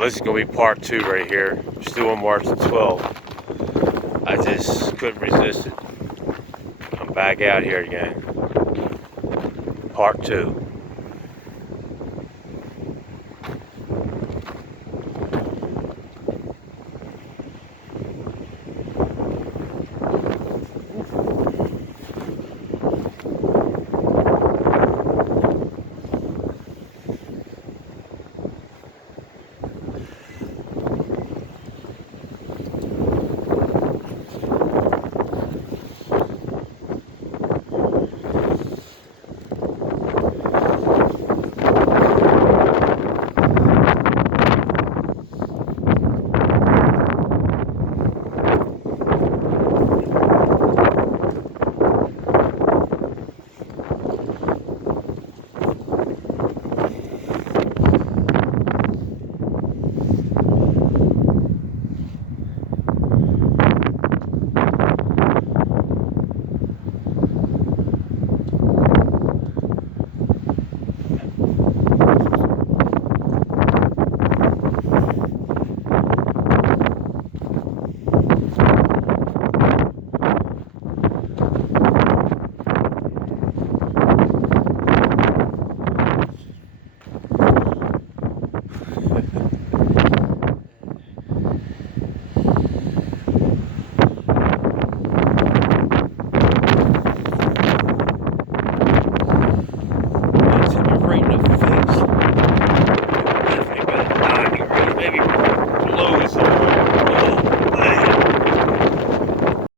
this is going to be part 2 right here. Still on March the 12th. I just couldn't resist it. I'm back out here again. Part 2.